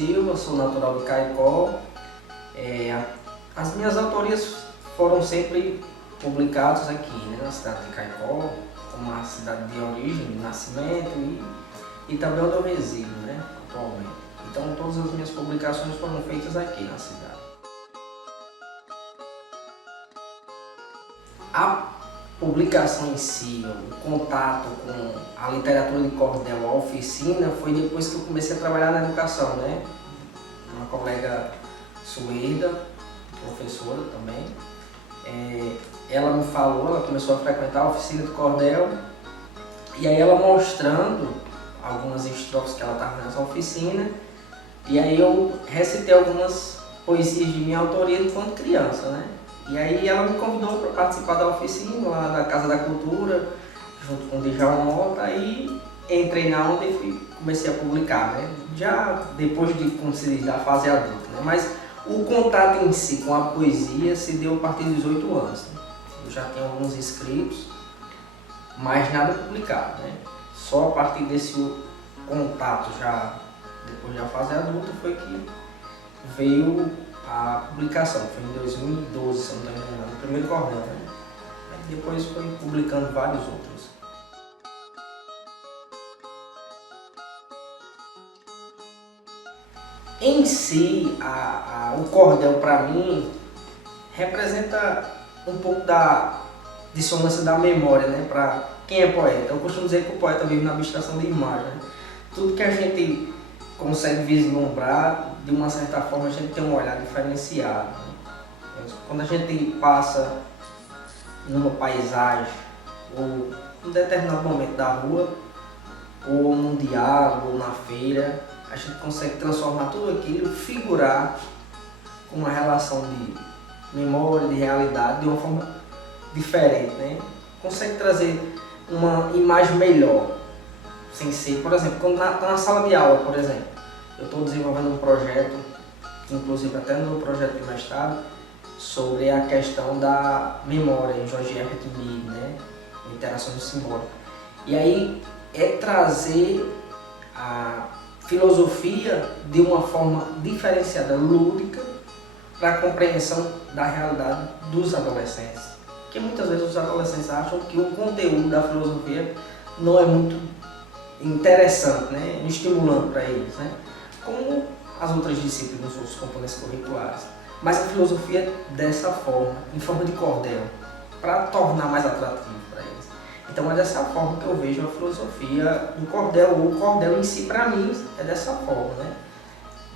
Silva, sou natural de Caicó. As minhas autorias foram sempre publicadas aqui, né, na cidade de Caicó, como a cidade de origem, de nascimento e também onde eu resido, né, atualmente. Então todas as minhas publicações foram feitas aqui na cidade. A publicação em si, o contato com a literatura de cordel, a oficina, foi depois que eu comecei a trabalhar na educação, né? Uma colega Suída, professora também, ela me falou, ela começou a frequentar a oficina de cordel, e aí ela mostrando algumas estrofes que ela estava nessa oficina, e aí eu recitei algumas poesias de minha autoria enquanto criança, né? E aí ela me convidou para participar da oficina lá da Casa da Cultura, junto com o Djalma Mota, e entrei na onda e comecei a publicar, né? Já depois de, como se diz, da fase adulta, né? Mas o contato em si com a poesia se deu a partir dos 18 anos. Né? Eu já tenho alguns escritos, mas nada publicado, né? Só a partir desse contato, já depois da fase adulta, foi que veio a publicação. Foi em 2012, se eu não estou enganado, o primeiro cordel, né? Aí depois foi publicando vários outros. Em si, o cordel para mim representa um pouco da dissonância da memória, né? Para quem é poeta. Eu costumo dizer que o poeta vive na abstração de imagem. Né? Tudo que a gente consegue vislumbrar, de uma certa forma a gente tem um olhar diferenciado. Né? Quando a gente passa numa paisagem, ou em determinado momento da rua, ou num diálogo, ou na feira, a gente consegue transformar tudo aquilo, figurar com uma relação de memória, de realidade, de uma forma diferente, né? Consegue trazer uma imagem melhor, sem ser, por exemplo, quando na sala de aula, por exemplo, eu estou desenvolvendo um projeto, inclusive até no meu projeto de mestrado, sobre a questão da memória em George Herbert Mead, né? Interação simbólica. E aí é trazer a filosofia de uma forma diferenciada, lúdica, para a compreensão da realidade dos adolescentes. Porque muitas vezes os adolescentes acham que o conteúdo da filosofia não é muito interessante, né? Estimulante para eles, né? Como as outras disciplinas, os outros componentes curriculares. Mas a filosofia dessa forma, em forma de cordel, para tornar mais atrativo para eles. Então é dessa forma que eu vejo a filosofia do cordel, ou o cordel em si, para mim, é dessa forma, né?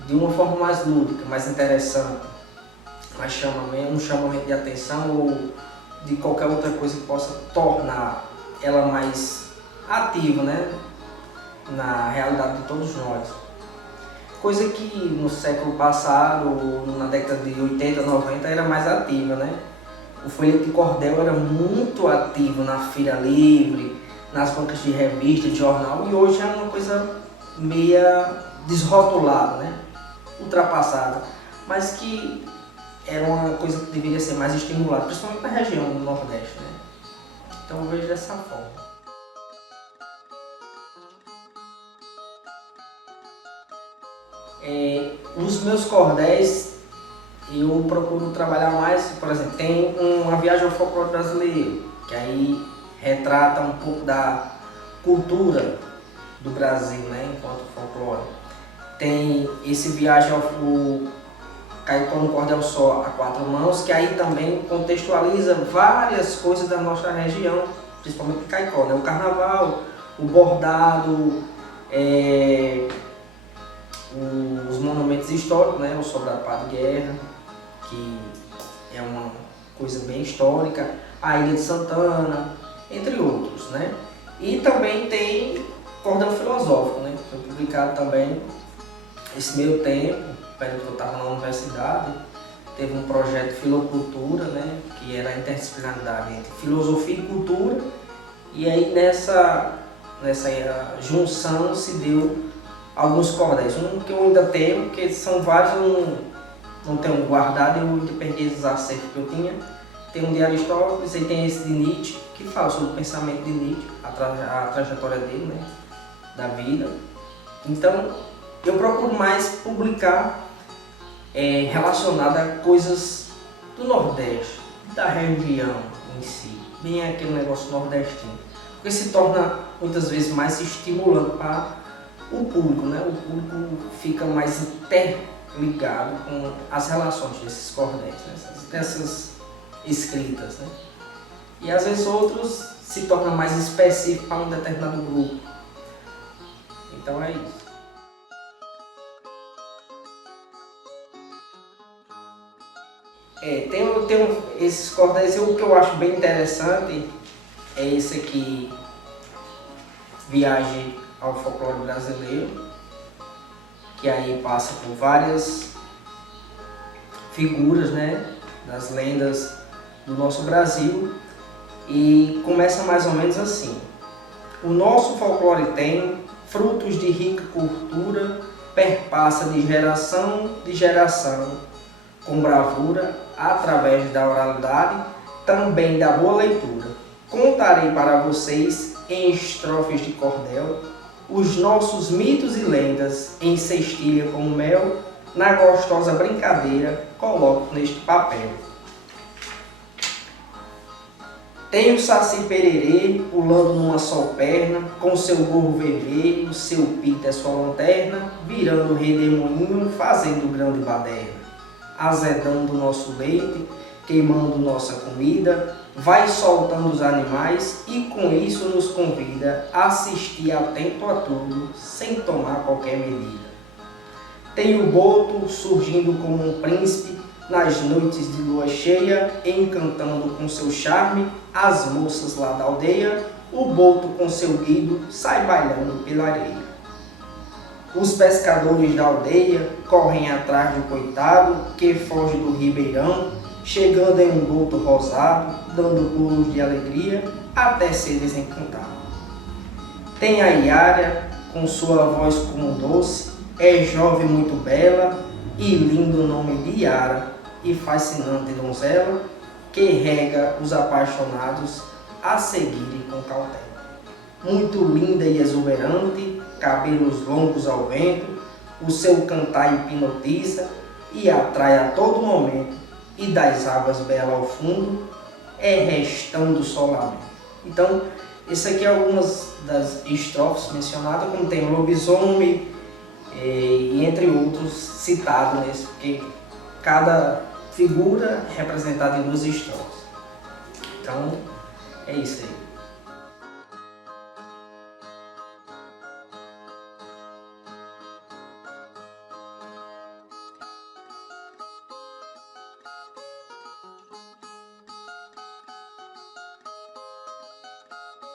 De uma forma mais lúdica, mais interessante, um chamamento de atenção ou de qualquer outra coisa que possa tornar ela mais ativa, né? Na realidade de todos nós. Coisa que no século passado, na década de 80, 90, era mais ativa, né? O folheto de cordel era muito ativo na feira livre, nas bancas de revista, de jornal, e hoje é uma coisa meia desrotulada, né? Ultrapassada, mas que era uma coisa que deveria ser mais estimulada, principalmente na região do Nordeste, né? Então eu vejo dessa forma. Os meus cordéis, eu procuro trabalhar mais, por exemplo, tem uma viagem ao folclore brasileiro, que aí retrata um pouco da cultura do Brasil, né, enquanto folclore. Tem esse viagem ao Caicó no Cordel Só a quatro mãos, que aí também contextualiza várias coisas da nossa região, principalmente de Caicó, né? O carnaval, o bordado, os monumentos históricos, né? O Sobrado Padre Guerra, que é uma coisa bem histórica, a Ilha de Santana, entre outros, né? E também tem Cordel Filosófico, né? Foi publicado também esse meio tempo, período que eu estava na universidade. Teve um projeto Filocultura, né? Que era a interdisciplinaridade entre filosofia e cultura, e aí nessa junção se deu alguns cordéis. Um que eu ainda tenho, porque são vários, eu não tenho guardado, eu ainda perdi esses acertos que eu tinha. Tem um de Aristóteles e tem esse de Nietzsche, que fala sobre o pensamento de Nietzsche, a trajetória dele, né, da vida. Então, eu procuro mais publicar relacionado a coisas do Nordeste, da região em si, bem aquele negócio nordestino, porque se torna muitas vezes mais estimulante para o público, né? O público fica mais interligado com as relações desses cordéis, né? Dessas escritas, né? E às vezes outros se tornam mais específicos para um determinado grupo. Então é isso. Tem esses cordéis, o que eu acho bem interessante é esse aqui, Viagem ao Folclore Brasileiro, que aí passa por várias figuras, né, das lendas do nosso Brasil, e começa mais ou menos assim: o nosso folclore tem frutos de rica cultura, perpassa de geração, com bravura, através da oralidade, também da boa leitura. Contarei para vocês, em estrofes de cordel, os nossos mitos e lendas em cestilha como mel, na gostosa brincadeira, coloco neste papel. Tem o Saci Pererê pulando numa só perna, com seu gorro vermelho, seu pito é sua lanterna, virando redemoinho, fazendo grande baderna. Azedando nosso leite, queimando nossa comida, vai soltando os animais e com isso nos convida a assistir atento a tudo, sem tomar qualquer medida. Tem o boto surgindo como um príncipe nas noites de lua cheia, encantando com seu charme as moças lá da aldeia, o boto com seu guido sai bailando pela areia. Os pescadores da aldeia correm atrás do coitado que foge do ribeirão, chegando em um boto rosado, dando pulos de alegria até ser desencantado. Tem a Iária, com sua voz como doce, é jovem muito bela e lindo o nome de Iara, e fascinante donzela que rega os apaixonados a seguirem com cautela. Muito linda e exuberante, cabelos longos ao vento, o seu cantar hipnotiza e atrai a todo momento, e das águas belas ao fundo é restando solamento. Então, esse aqui é algumas das estrofes mencionadas, como tem o lobisomem e entre outros citados nesse, porque cada figura é representada em duas estrofes. Então, é isso aí.